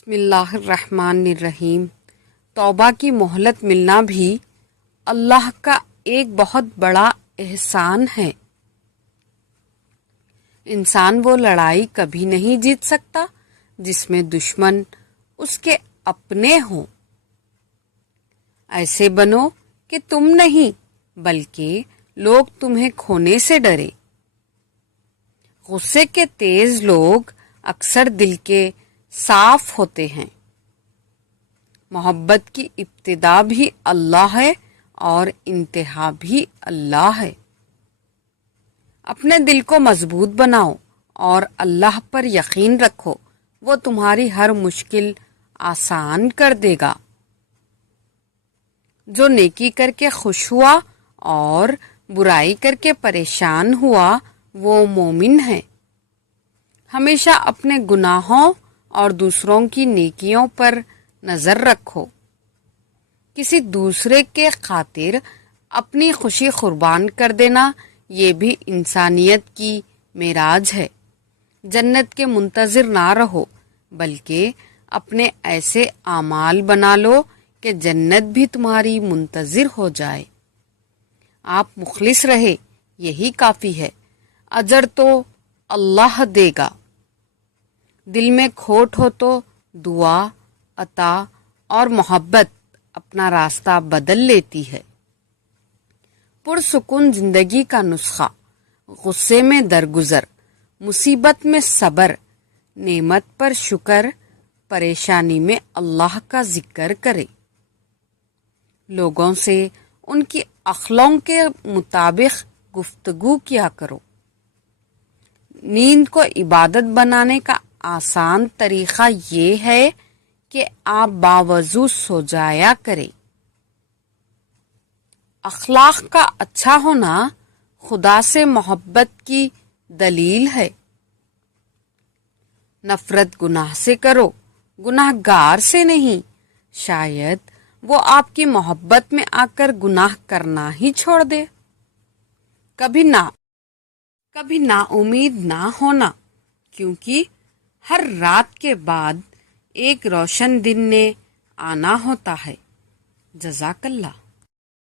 بسم اللہ الرحمن الرحیم۔ توبہ کی مہلت ملنا بھی اللہ کا ایک بہت بڑا احسان ہے۔ انسان وہ لڑائی کبھی نہیں جیت سکتا جس میں دشمن اس کے اپنے ہوں۔ ایسے بنو کہ تم نہیں بلکہ لوگ تمہیں کھونے سے ڈرے۔ غصے کے تیز لوگ اکثر دل کے صاف ہوتے ہیں۔ محبت کی ابتدا بھی اللہ ہے اور انتہا بھی اللہ ہے۔ اپنے دل کو مضبوط بناؤ اور اللہ پر یقین رکھو، وہ تمہاری ہر مشکل آسان کر دے گا۔ جو نیکی کر کے خوش ہوا اور برائی کر کے پریشان ہوا وہ مومن ہے۔ ہمیشہ اپنے گناہوں اور دوسروں کی نیکیوں پر نظر رکھو۔ کسی دوسرے کے خاطر اپنی خوشی قربان کر دینا یہ بھی انسانیت کی معراج ہے۔ جنت کے منتظر نہ رہو بلکہ اپنے ایسے اعمال بنا لو کہ جنت بھی تمہاری منتظر ہو جائے۔ آپ مخلص رہے یہی کافی ہے، اجر تو اللہ دے گا۔ دل میں کھوٹ ہو تو دعا، عطا اور محبت اپنا راستہ بدل لیتی ہے۔ پرسکون زندگی کا نسخہ: غصے میں درگزر، مصیبت میں صبر، نعمت پر شکر، پریشانی میں اللہ کا ذکر کرے۔ لوگوں سے ان کی عقلوں کے مطابق گفتگو کیا کرو۔ نیند کو عبادت بنانے کا آسان طریقہ یہ ہے کہ آپ باوضو سو جایا کریں۔ اخلاق کا اچھا ہونا خدا سے محبت کی دلیل ہے۔ نفرت گناہ سے کرو، گناہ گار سے نہیں، شاید وہ آپ کی محبت میں آ کر گناہ کرنا ہی چھوڑ دے۔ کبھی نا امید نہ ہونا، کیونکہ ہر رات کے بعد ایک روشن دن نے آنا ہوتا ہے۔ جزاک اللہ۔